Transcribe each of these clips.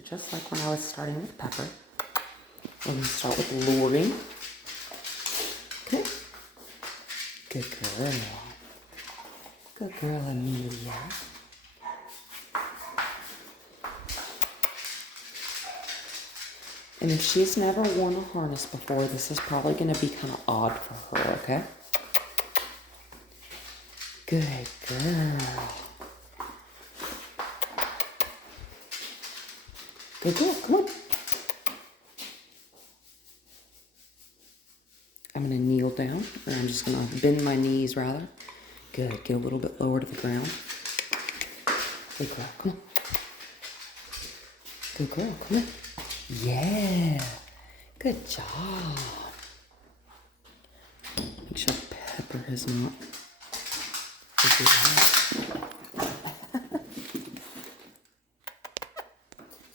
So just like when I was starting with Pepper, we're going to start with luring. Okay. Good girl. Good girl, Amelia. And if she's never worn a harness before, this is probably going to be kind of odd for her, okay? Good girl. Good girl, come on. I'm going to kneel down, or I'm just going to bend my knees, rather. Good, get a little bit lower to the ground. Good girl, come on. Good girl, come on. Yeah, good job. Make sure Pepper is not.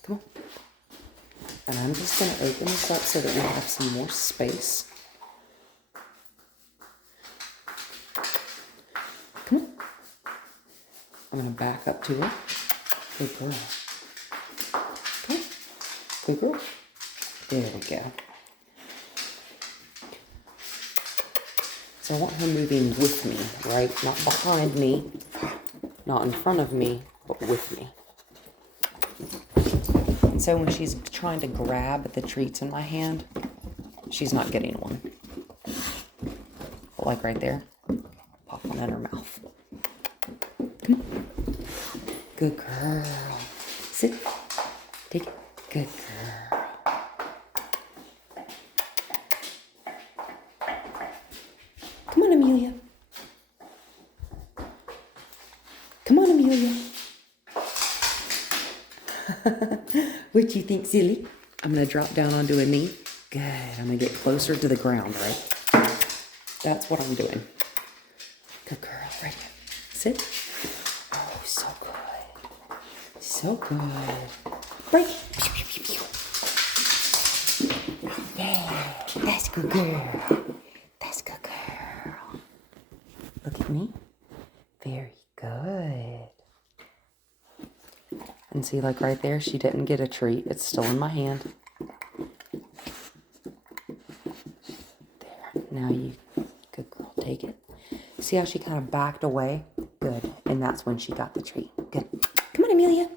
Come on. And I'm just going to open this up so that we have some more space. Come on. I'm going to back up to her. Good girl. Come on. Good girl. There we go. So I want her moving with me, right? Not behind me, not in front of me, but with me. And so when she's trying to grab the treats in my hand, she's not getting one. But like right there, pop one in her mouth. Come on. Good girl. Sit. Take it. Good girl. Come on, Amelia. Come on, Amelia. What you think, silly? I'm going to drop down onto a knee. Good. I'm going to get closer to the ground, right? That's what I'm doing. Good girl. Right here. Sit. Oh, so good. So good. Break. Yeah. That's good girl. That's good girl. Look at me. Very good. And see, like right there, she didn't get a treat. It's still in my hand. There. Now you, good girl, take it. See how she kind of backed away? Good. And that's when she got the treat. Good. Come on, Amelia.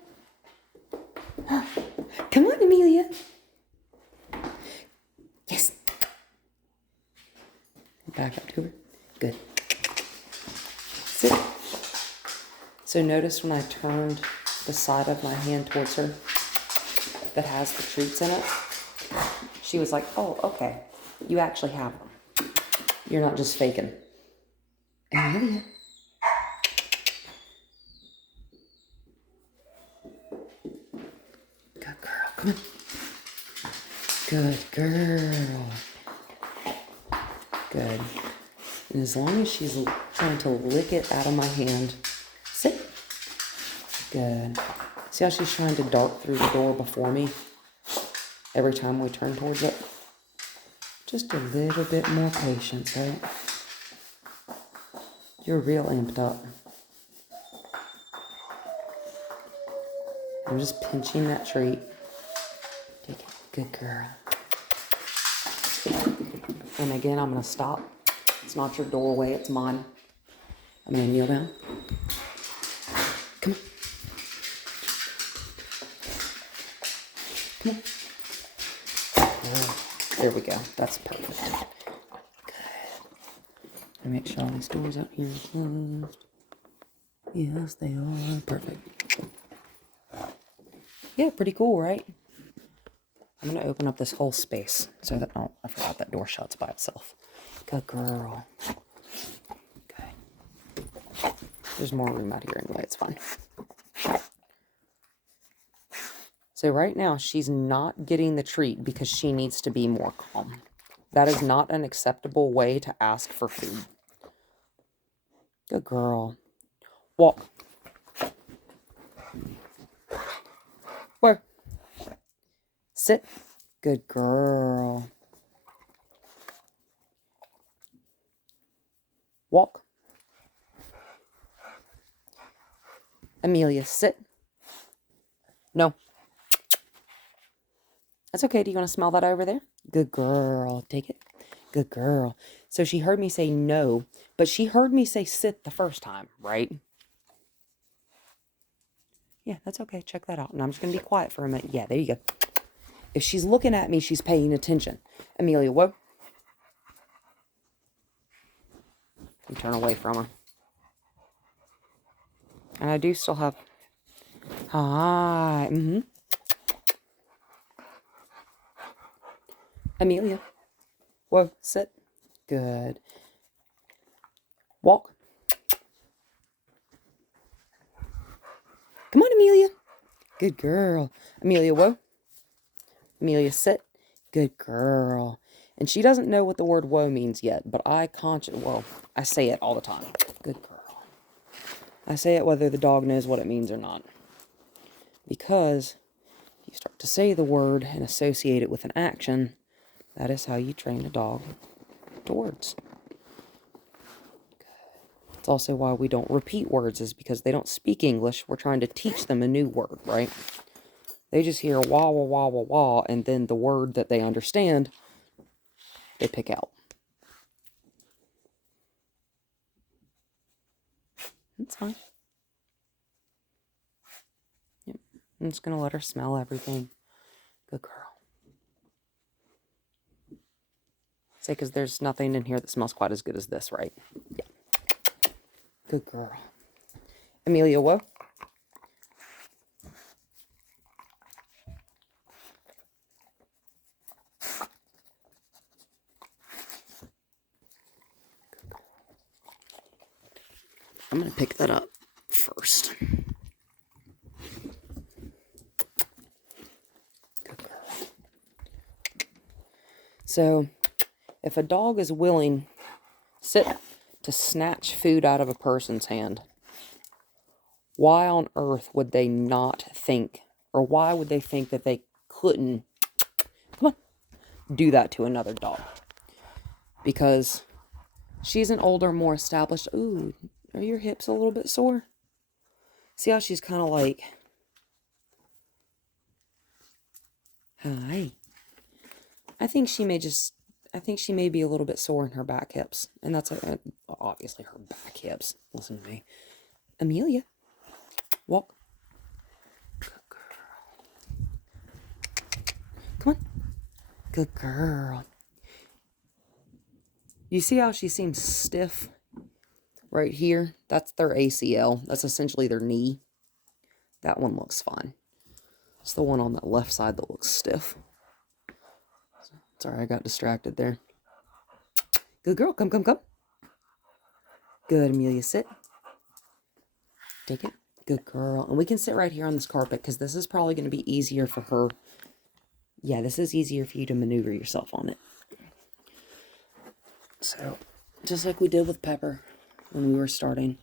Come on, Amelia. Yes. Back up to her. Good. Sit. So notice when I turned the side of my hand towards her that has the treats in it, she was like, oh, okay. You actually have them. You're not just faking. Amelia. Good girl. Come on. Good girl. Good. And as long as she's trying to lick it out of my hand, sit. Good. See how she's trying to dart through the door before me every time we turn towards it? Just a little bit more patience, right? You're real amped up. I'm just pinching that treat. Take it. Good girl. And again, I'm going to stop. It's not your doorway, it's mine. I'm going to kneel down. Come on. Come on. Oh, there we go. That's perfect. Good. I make sure all these doors out here are closed. Yes, they are. Perfect. Yeah, pretty cool, right? I'm going to open up this whole space so that, oh, I forgot that door shuts by itself. Good girl. Okay. There's more room out here anyway, it's fine. So right now, she's not getting the treat because she needs to be more calm. That is not an acceptable way to ask for food. Good girl. Walk. Where? Sit. Good girl. Walk. Amelia, sit. No. That's okay. Do you want to smell that over there? Good girl. Take it. Good girl. So she heard me say no, but she heard me say sit the first time, right? Yeah, that's okay. Check that out. And I'm just going to be quiet for a minute. Yeah, there you go. If she's looking at me, she's paying attention. Amelia, whoa. You turn away from her. And I do still have... Hi. Mm-hmm. Amelia. Whoa, sit. Good. Walk. Come on, Amelia. Good girl. Amelia, whoa. Amelia, sit. Good girl. And she doesn't know what the word whoa means yet, but I say it all the time. Good girl. I say it whether the dog knows what it means or not. Because if you start to say the word and associate it with an action, that is how you train a dog to words. It's also why we don't repeat words, is because they don't speak English. We're trying to teach them a new word, right? They just hear wah, wah, wah, wah, wah, and then the word that they understand, they pick out. That's fine. Yep. I'm just going to let her smell everything. Good girl. Say, because there's nothing in here that smells quite as good as this, right? Yeah. Good girl. Amelia, whoa. I'm going to pick that up first. Good girl. So, if a dog is willing, to snatch food out of a person's hand, why on earth would they not think, or why would they think that they couldn't, come on, do that to another dog? Because she's an older, more established, ooh, are your hips a little bit sore? See how she's kind of like, hi. I think she may be a little bit sore in her back hips. And that's obviously her back hips. Listen to me. Amelia, walk. Good girl. Come on. Good girl. You see how she seems stiff right here? That's their ACL. That's essentially their knee. That one looks fine. It's the one on the left side that looks stiff. Sorry, I got distracted there. Good girl. Come, come, come. Good, Amelia. Sit. Take it. Good girl. And we can sit right here on this carpet because this is probably going to be easier for her. Yeah, this is easier for you to maneuver yourself on it. So, just like we did with Pepper when we were starting.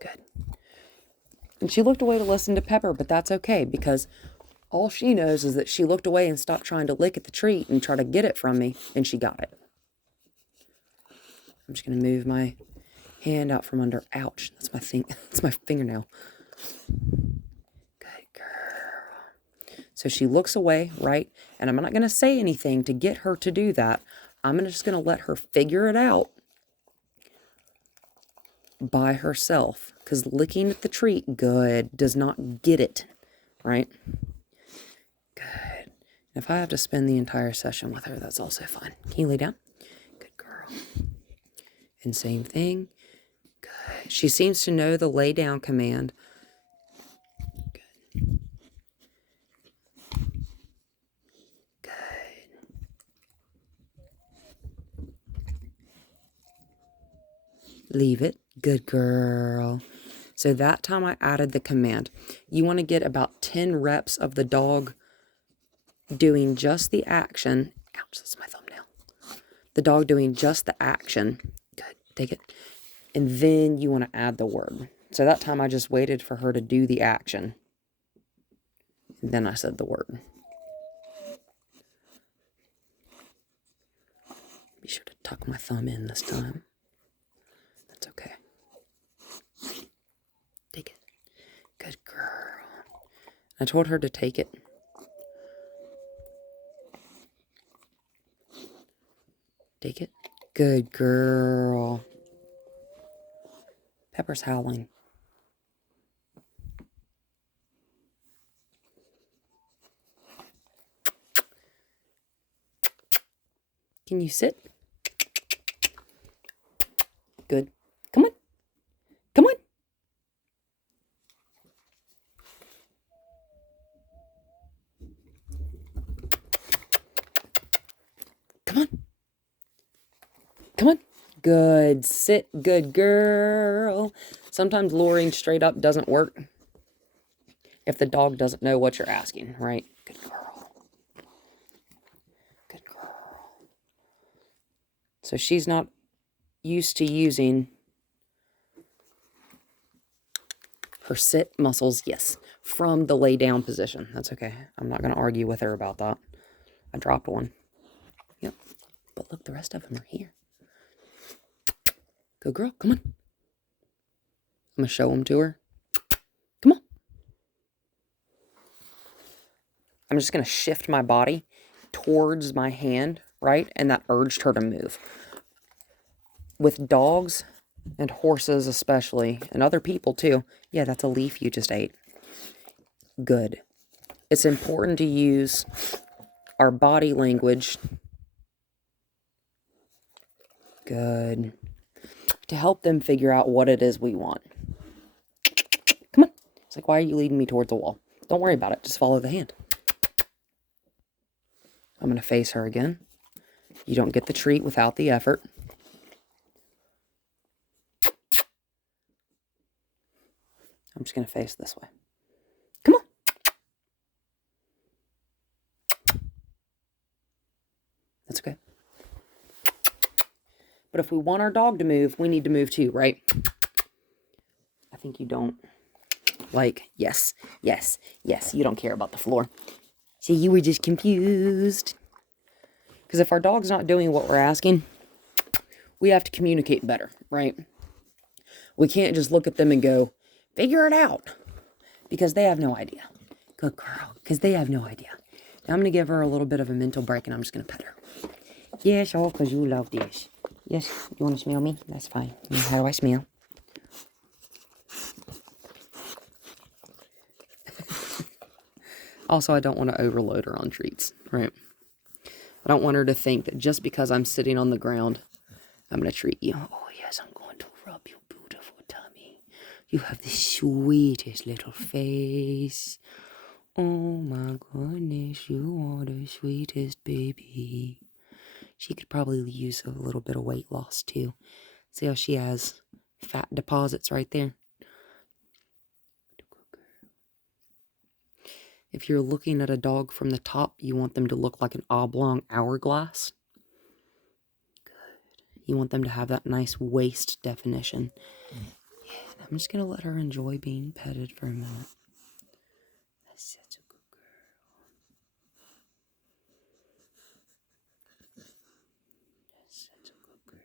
Good. And she looked away to listen to Pepper, but that's okay because all she knows is that she looked away and stopped trying to lick at the treat and try to get it from me, and she got it. I'm just going to move my hand out from under. Ouch, that's my fingernail. Good girl. So she looks away, right? And I'm not going to say anything to get her to do that. I'm just going to let her figure it out by herself. Because licking at the treat, good, does not get it, right? Good. If I have to spend the entire session with her, that's also fine. Can you lay down? Good girl. And same thing. Good. She seems to know the lay down command. Good. Good. Leave it. Good girl. So that time I added the command. You want to get about 10 reps of the dog doing just the action. Ouch, that's my thumbnail. The dog doing just the action. Good. Take it. And then you want to add the word. So that time I just waited for her to do the action. And then I said the word. tuck my thumb in this time. That's okay. Take it. Good girl. I told her to take it. Take it. Good girl. Pepper's howling. Can you sit? Good. Come on. Come on. Come on. Come on. Good. Sit. Good girl. Sometimes luring straight up doesn't work if the dog doesn't know what you're asking, right? Good girl. Good girl. So she's not used to using her sit muscles, yes, from the lay down position. That's okay. I'm not going to argue with her about that. I dropped one. Yep. But look, the rest of them are here. Good girl. Come on. I'm going to show them to her. Come on. I'm just going to shift my body towards my hand, right? And that urged her to move. With dogs and horses especially, and other people too. Yeah, that's a leaf you just ate. Good. It's important to use our body language. Good. To help them figure out what it is we want. Come on. It's like, why are you leading me towards the wall? Don't worry about it. Just follow the hand. I'm going to face her again. You don't get the treat without the effort. I'm just going to face this way. Come on. That's okay. But if we want our dog to move, we need to move too, right? I think you don't. Like, yes, yes, yes. You don't care about the floor. See, you were just confused. Because if our dog's not doing what we're asking, we have to communicate better, right? We can't just look at them and go, figure it out. Because they have no idea. Good girl. Because they have no idea. Now I'm going to give her a little bit of a mental break and I'm just going to pet her. Yes, all because you love this. Yes, you want to smell me? That's fine. How do I smell? Also, I don't want to overload her on treats, right? I don't want her to think that just because I'm sitting on the ground, I'm going to treat you. Oh, yes, I'm going to rub your beautiful tummy. You have the sweetest little face. Oh, my goodness, you are the sweetest baby. She could probably use a little bit of weight loss, too. See how she has fat deposits right there? If you're looking at a dog from the top, you want them to look like an oblong hourglass. Good. You want them to have that nice waist definition. Yeah, I'm just going to let her enjoy being petted for a minute. That's such a good girl. That's such a good girl.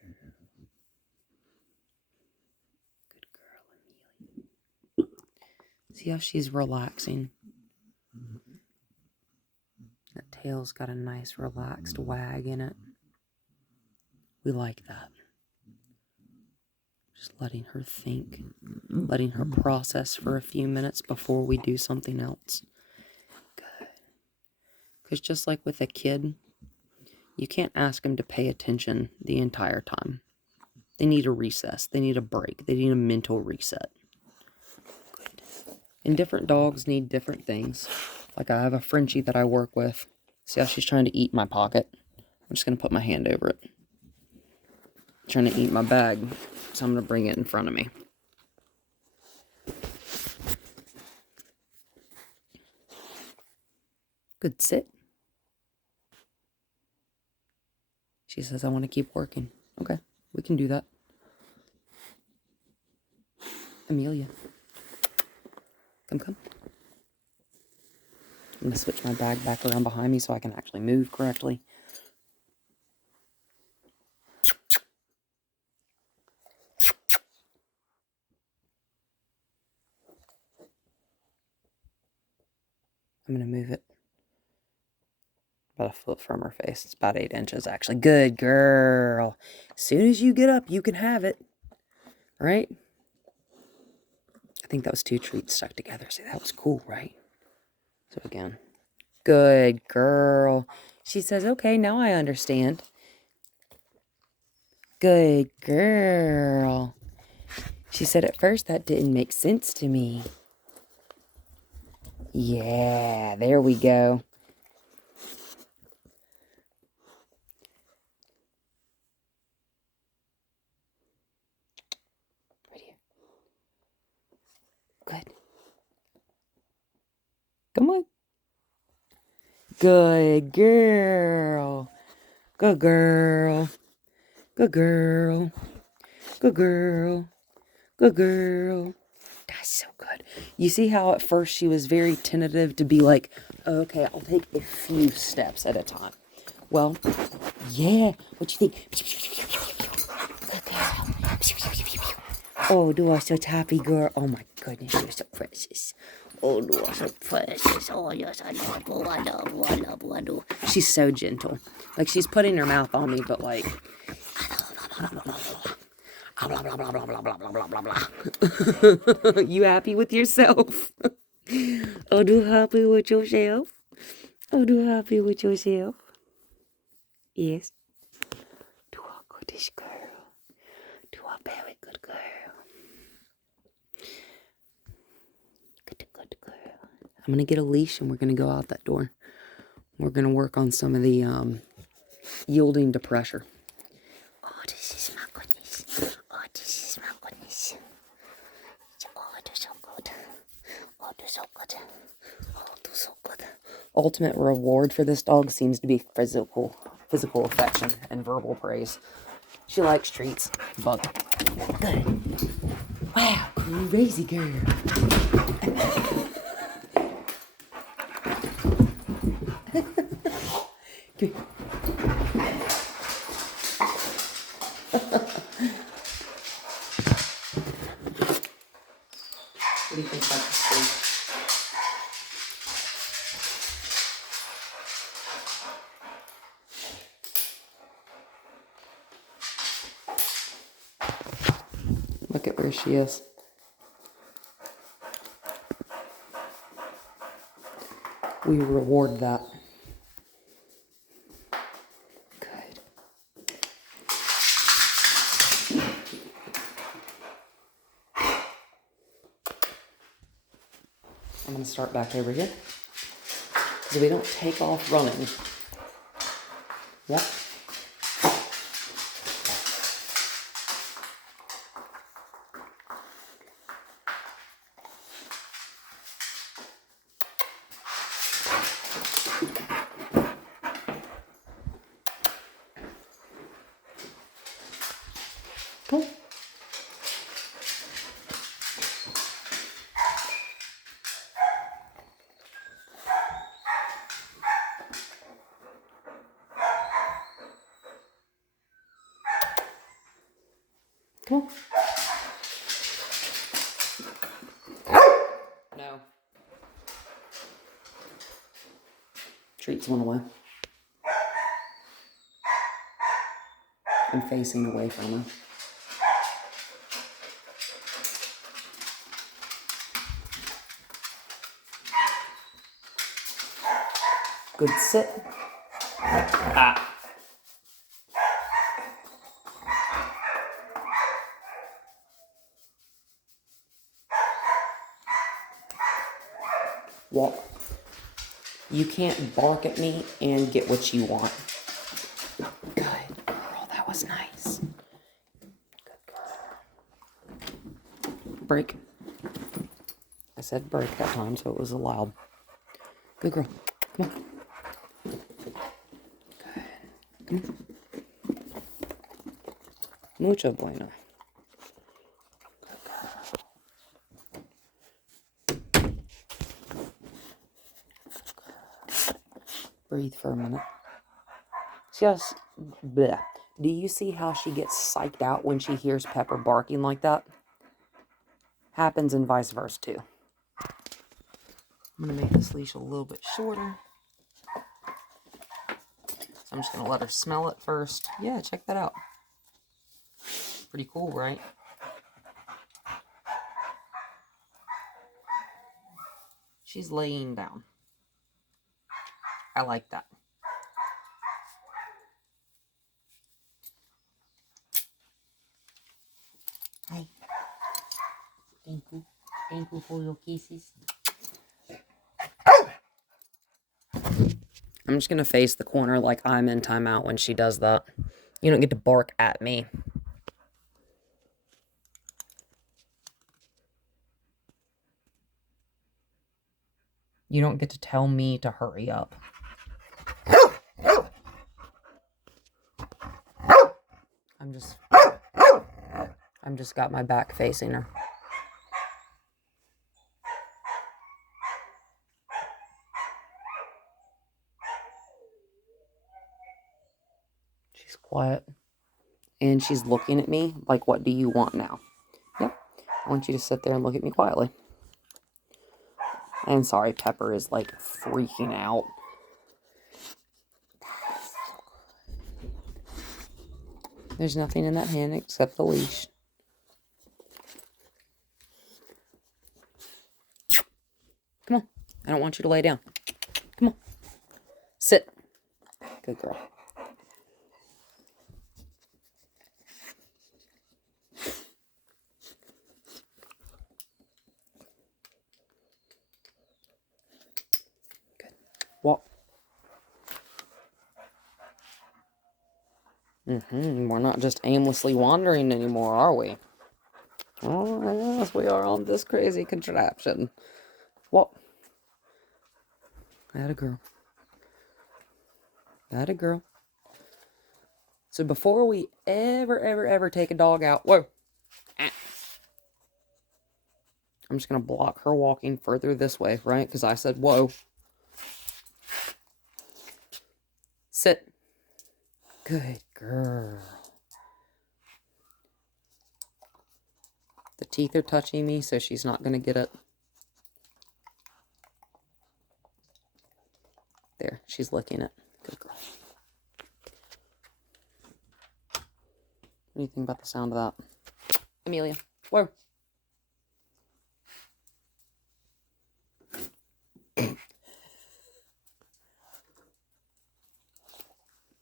Good girl, Amelia. See how she's relaxing? That tail's got a nice relaxed wag in it. We like that. Just letting her think, letting her process for a few minutes before we do something else. Good. Because just like with a kid, you can't ask them to pay attention the entire time. They need a recess. They need a break. They need a mental reset. Good. And different dogs need different things. Like I have a Frenchie that I work with. See how she's trying to eat my pocket? I'm just going to put my hand over it. Trying to eat my bag. So I'm going to bring it in front of me. Good, sit. She says, I want to keep working. Okay, we can do that. Amelia. Come. I'm going to switch my bag back around behind me so I can actually move correctly. I'm going to move it about a foot from her face. It's about 8 inches, actually. Good girl. As soon as you get up, you can have it. Right? I think that was 2 treats stuck together. See, that was cool, right? So again, good girl. She says, okay, now I understand. Good girl. She said, at first, that didn't make sense to me. Yeah, there we go. Right here. Good. Come on. Good girl. Good girl. Good girl. Good girl. Good girl. That's so good. You see how at first she was very tentative to be like, okay, I'll take a few steps at a time. Well, yeah. What you think? Good girl. Oh, you are such happy girl. Oh my goodness, you're so precious. Oh, you are so precious. Oh, yes, I love you. I love you. I love you. I do. She's so gentle. Like, she's putting her mouth on me, but like... Blah, blah, blah, blah, blah, blah, blah, blah, blah, blah. You happy with yourself? Oh, do happy with yourself? Oh, do happy with yourself? Yes. Do a goodish girl. Do a very good girl. Good girl. I'm going to get a leash and we're going to go out that door. We're going to work on some of the yielding to pressure. Oh, this is my goodness. Oh, this is my goodness. Oh, do so good. Oh, do so good. Oh, do so good. Ultimate reward for this dog seems to be physical affection and verbal praise. She likes treats, but good. Wow, crazy girl. Good. What do you think about this thing? Look at where she is. We reward that. Good. I'm going to start back over here. So we don't take off running. Yep. Cool. Come on. No. Treats went away. I'm facing away from her. Good sit. Ah. Walk. You can't bark at me and get what you want. Good girl, that was nice. Good girl. Break. I said break that time, so it was allowed. Good girl. Come on. Good. Come on. Mucho bueno. Breathe for a minute. Just bleh. Do you see how she gets psyched out when she hears Pepper barking like that? Happens and vice versa too. I'm going to make this leash a little bit shorter. So I'm just going to let her smell it first. Yeah, check that out. Pretty cool, right? She's laying down. I like that. Hi. Thank you. Thank you for your kisses. I'm just going to face the corner like I'm in timeout when she does that. You don't get to bark at me. You don't get to tell me to hurry up. I'm just got my back facing her. She's quiet. And she's looking at me like, what do you want now? Yep. I want you to sit there and look at me quietly. I'm sorry, Pepper is like freaking out. There's nothing in that hand except the leash. Come on. I don't want you to lay down. Come on. Sit. Good girl. Good. Walk. We're not just aimlessly wandering anymore, are we? Oh, yes, we are on this crazy contraption. Walk. Atta girl. Atta girl. So before we ever take a dog out, whoa. I'm just going to block her walking further this way, right? Because I said, whoa. Sit. Good girl. The teeth are touching me, so she's not going to get it. There, she's licking it. Good girl. What do you think about the sound of that? Amelia, whoa.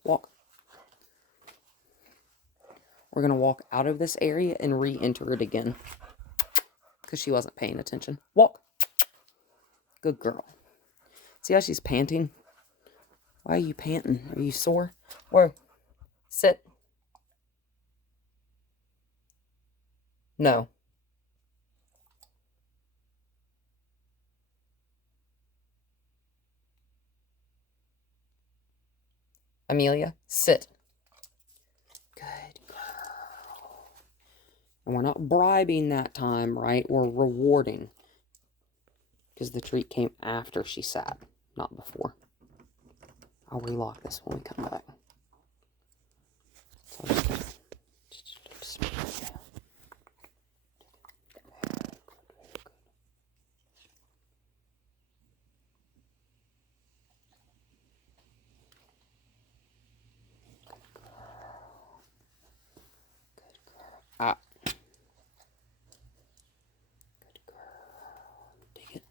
Walk. We're going to walk out of this area and re-enter it again. Because she wasn't paying attention. Walk. Good girl. See how she's panting? Why are you panting? Are you sore? Whoa. Sit. No. Amelia, sit. Good girl. And we're not bribing that time, right? We're rewarding. Because the treat came after she sat, not before. I'll relock this when we come back. So just ah. Good girl. Take it.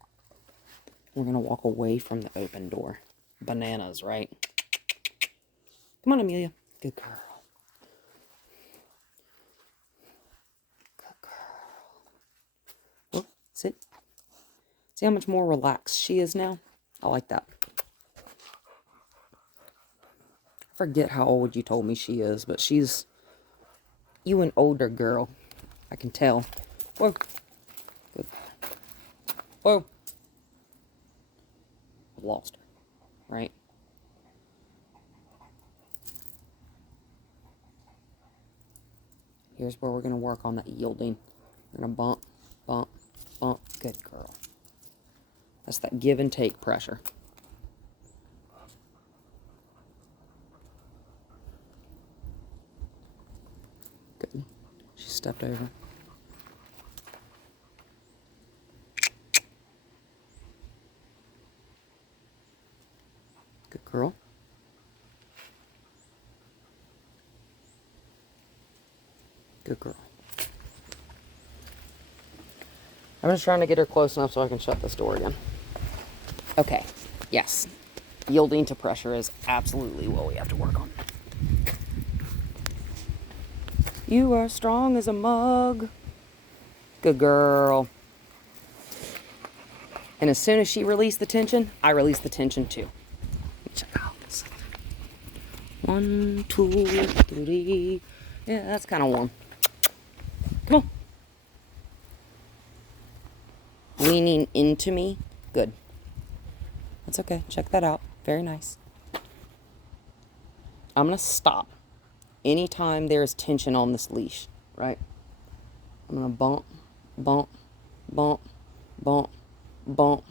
We're going to walk away from the open door. Bananas, right? Come on, Amelia. Good girl. Good girl. Oh, sit. See how much more relaxed she is now? I like that. I forget how old you told me she is, but she's you an older girl. I can tell. Whoa. Good. Whoa. I've lost her. Right? Here's where we're going to work on that yielding. We're going to bump, bump, bump. Good girl. That's that give and take pressure. Good. She stepped over. Good girl. Good girl. I'm just trying to get her close enough so I can shut this door again. Okay. Yes. Yielding to pressure is absolutely what we have to work on. You are strong as a mug. Good girl. And as soon as she released the tension, I released the tension too. Check out this. 1, 2, 3. Yeah, that's kind of warm. Come on. Leaning into me. Good. That's okay. Check that out. Very nice. I'm going to stop anytime there is tension on this leash, right? I'm going to bump, bump, bump, bump, bump,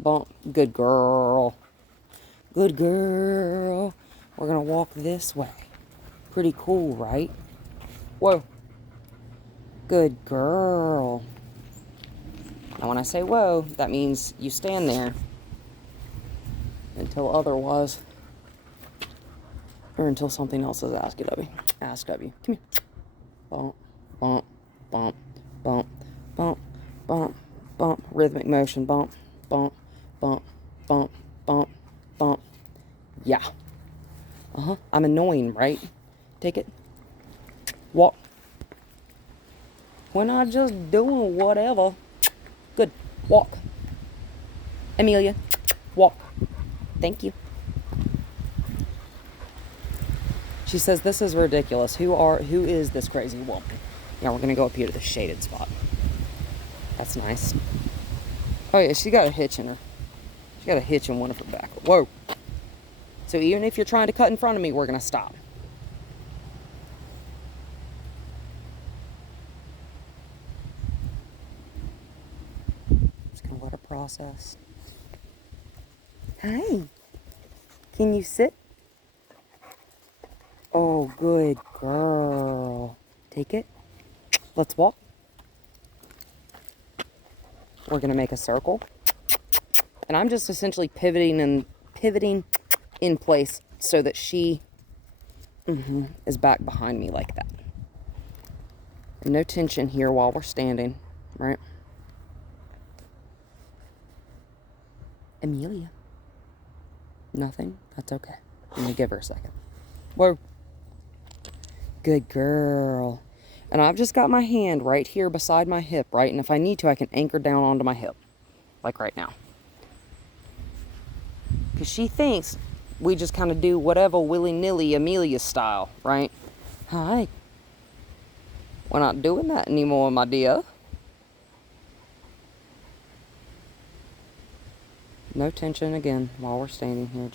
bump. Good girl. Good girl. We're going to walk this way. Pretty cool, right? Whoa. Good girl. Now when I say whoa, that means you stand there until otherwise, or until something else is asked of you. Come here. Bump, bump, bump, bump, bump, bump, bump. Rhythmic motion. Bump, bump, bump, bump, bump, bump. Yeah. I'm annoying, right? Take it. Walk. We're not just doing whatever. Good. Walk. Amelia. Walk. Thank you. She says, this is ridiculous. Who is this crazy woman? Yeah, we're going to go up here to the shaded spot. That's nice. Oh, yeah, she got a hitch in her. She got a hitch in one of her back. Whoa. So even if you're trying to cut in front of me, we're going to stop. Just going to let her process. Hi. Can you sit? Oh, good girl. Take it. Let's walk. We're going to make a circle. And I'm just essentially pivoting in place so that she is back behind me like that. And no tension here while we're standing, right? Amelia. Nothing? That's okay. I'm going to give her a second. Whoa. Good girl. And I've just got my hand right here beside my hip, right? And if I need to, I can anchor down onto my hip. Like right now. Because she thinks we just kind of do whatever willy-nilly Amelia style, right? Hi. We're not doing that anymore, my dear. No tension again while we're standing here.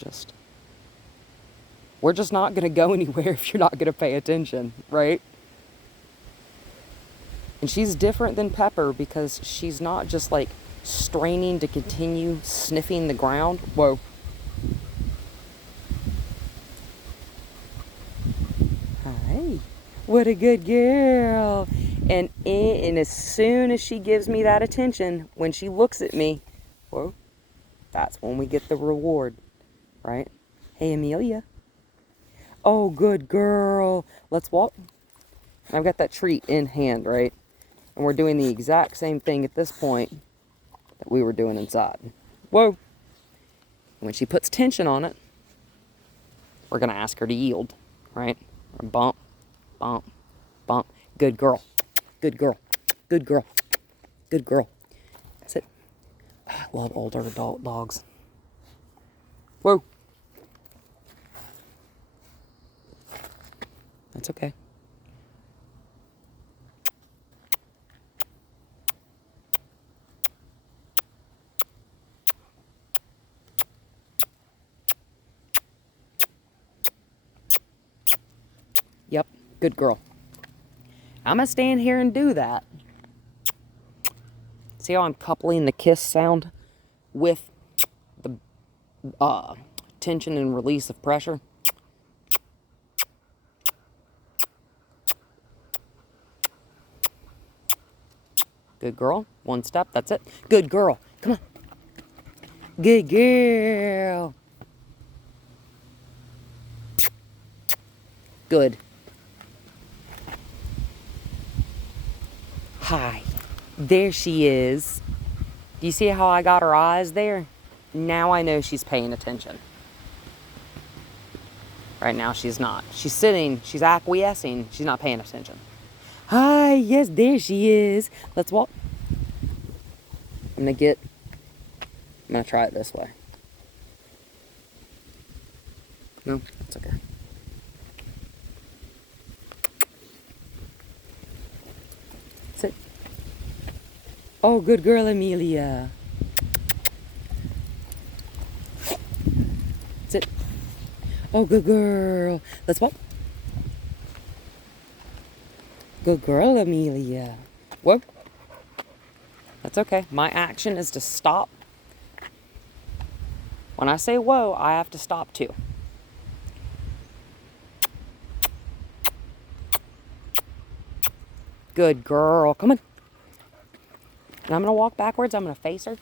We're just not going to go anywhere if you're not going to pay attention, right? And she's different than Pepper because she's not just like straining to continue sniffing the ground. Whoa. Hi. What a good girl. And as soon as she gives me that attention, when she looks at me, whoa, that's when we get the reward, right? Hey, Amelia. Oh, good girl. Let's walk. I've got that treat in hand, right? And we're doing the exact same thing at this point that we were doing inside. Whoa. When she puts tension on it, we're going to ask her to yield, right? Bump, bump, bump. Good girl. Good girl. Good girl. Good girl. That's it. I love older adult dogs. Whoa. That's okay. Yep, good girl. I'm going to stand here and do that. See how I'm coupling the kiss sound with the tension and release of pressure? Good girl. One step, that's it. Good girl. Come on. Good girl. Good. Hi. There she is. Do you see how I got her eyes there? Now I know she's paying attention. Right now she's not. She's sitting, she's acquiescing, she's not paying attention. Hi, yes, there she is. Let's walk. I'm gonna try it this way. No, it's okay. Sit. Oh, good girl, Amelia. Sit. Oh, good girl. Let's walk. Good girl, Amelia. Whoa. That's okay. My action is to stop. When I say whoa, I have to stop too. Good girl. Come on. And I'm going to walk backwards. I'm going to face her.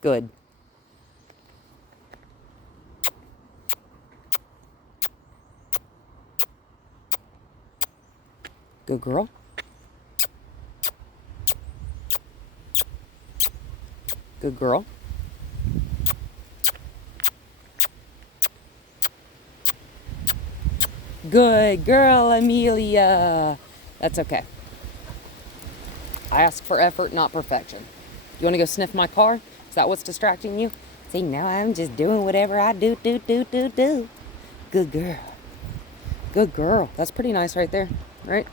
Good. Good girl. Good girl. Good girl, Amelia. That's okay. I ask for effort, not perfection. You want to go sniff my car? Is that what's distracting you? See, now I'm just doing whatever I do. Good girl. Good girl. That's pretty nice right there, right?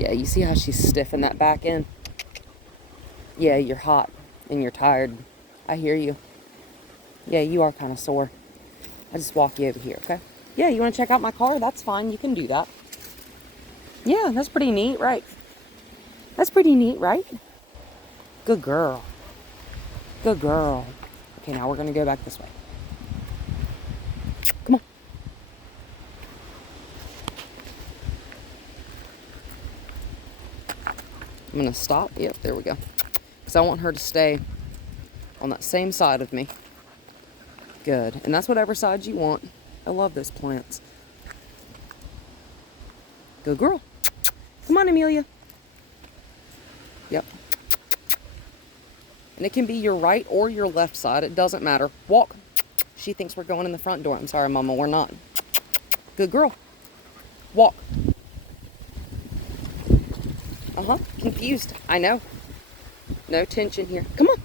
Yeah, you see how she's stiffing that back end? Yeah, you're hot and you're tired. I hear you. Yeah, you are kind of sore. I'll just walk you over here, okay? Yeah, you want to check out my car? That's fine. You can do that. Yeah, that's pretty neat, right? That's pretty neat, right? Good girl. Good girl. Okay, now we're going to go back this way. Come on. I'm going to stop. Yep, there we go. Because I want her to stay on that same side of me. Good. And that's whatever side you want. I love those plants. Good girl. Come on, Amelia. Yep. And it can be your right or your left side. It doesn't matter. Walk. She thinks we're going in the front door. I'm sorry, Mama. We're not. Good girl. Walk. Uh-huh. Confused. I know. No tension here. Come on.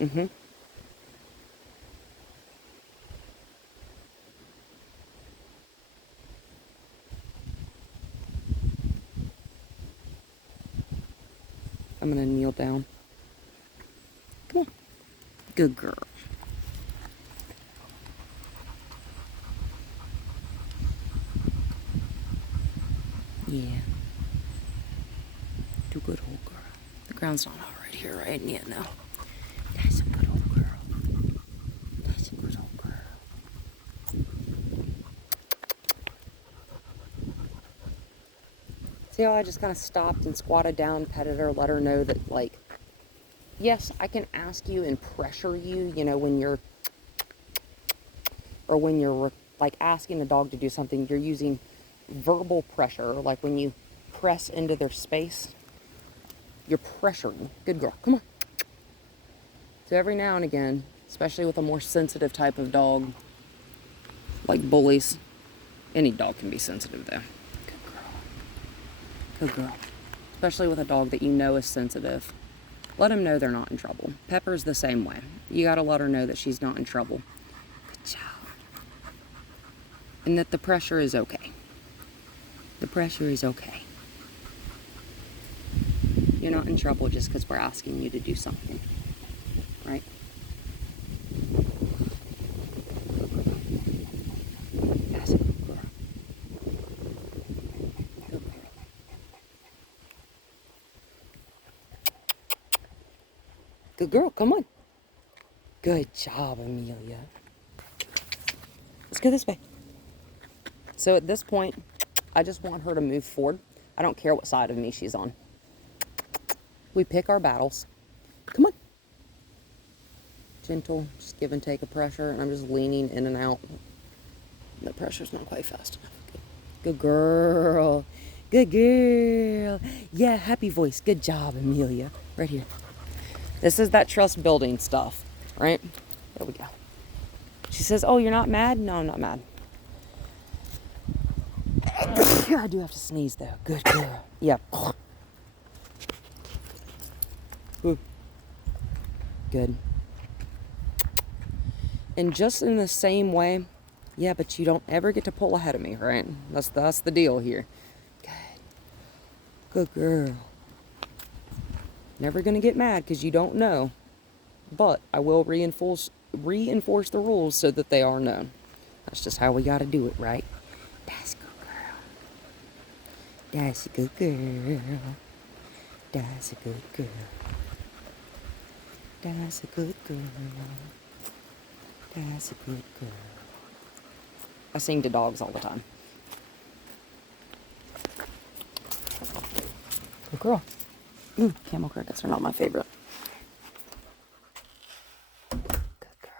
Mm-hmm. I'm going to kneel down. Come on. Good girl. Yeah. Do good old girl. The ground's not all right here, right? Yeah, no. That's a good old girl. That's a good old girl. See how I just kind of stopped and squatted down, petted her, let her know that, like, yes, I can ask you and pressure you, you know, when you're like asking a dog to do something, you're using verbal pressure, like when you press into their space, you're pressuring. Good girl, come on. So every now and again, especially with a more sensitive type of dog, like bullies, any dog can be sensitive though. Good girl. Good girl. Especially with a dog that you know is sensitive. Let them know they're not in trouble. Pepper's the same way. You gotta let her know that she's not in trouble. Good job. And that the pressure is okay. The pressure is okay. You're not in trouble just because we're asking you to do something. Right? That's a good girl. Good girl. Good girl, come on. Good job, Amelia. Let's go this way. So at this point, I just want her to move forward. I don't care what side of me she's on. We pick our battles. Come on. Gentle, just give and take a pressure, and I'm just leaning in and out. The pressure's not quite fast enough. Good girl. Good girl. Yeah, happy voice. Good job, Amelia. Right here. This is that trust building stuff, right? There we go. She says, oh, you're not mad? No, I'm not mad. I do have to sneeze, though. Good girl. Yeah. Good. And just in the same way, yeah, but you don't ever get to pull ahead of me, right? That's the deal here. Good girl. Never gonna get mad because you don't know. But I will reinforce the rules so that they are known. That's just how we gotta do it, right? That's a good girl. That's a good girl. That's a good girl. That's a good girl. That's a good girl. I sing to dogs all the time. Good girl. Ooh, camel crickets are not my favorite. Good girl.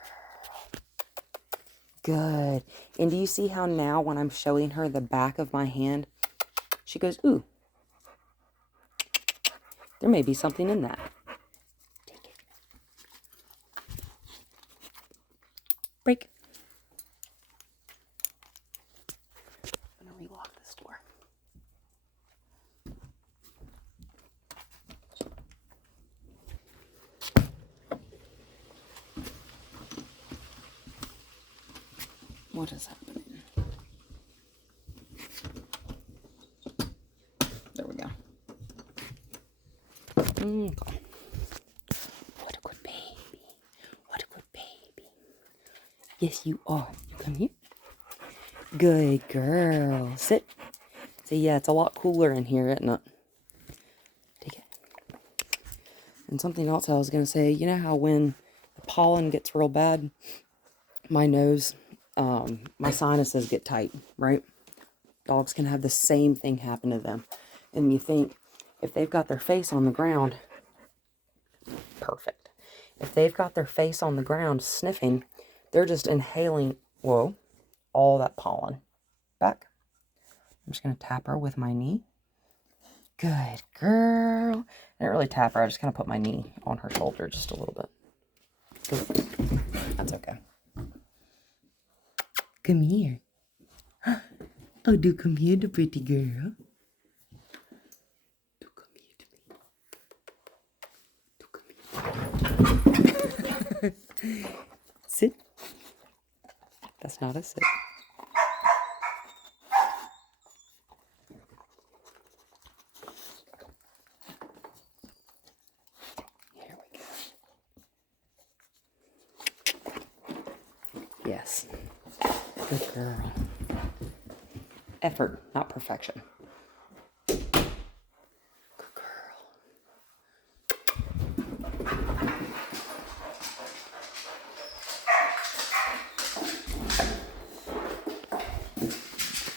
Good. And do you see how now when I'm showing her the back of my hand, she goes, ooh, there may be something in that. Take it. Break. I'm going to relock this door. What is happening? There we go. Okay. What a good baby. What a good baby. Yes, you are. You come here. Good girl. Sit. See, yeah, it's a lot cooler in here, isn't it? Take it. And something else I was going to say, you know how when the pollen gets real bad, my nose, my sinuses get tight, right? Dogs can have the same thing happen to them. And you think, if they've got their face on the ground, perfect. If they've got their face on the ground sniffing, they're just inhaling, whoa, all that pollen. Back. I'm just going to tap her with my knee. Good girl. I didn't really tap her. I just kind of put my knee on her shoulder just a little bit. Good. That's okay. Come here. Oh, do come here, the pretty girl. Do come here to me. Do come here. Sit. That's not a sit. Here we go. Yes. Good girl. Effort, not perfection. Good girl.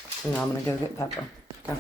So now I'm going to go get Pepper. Okay.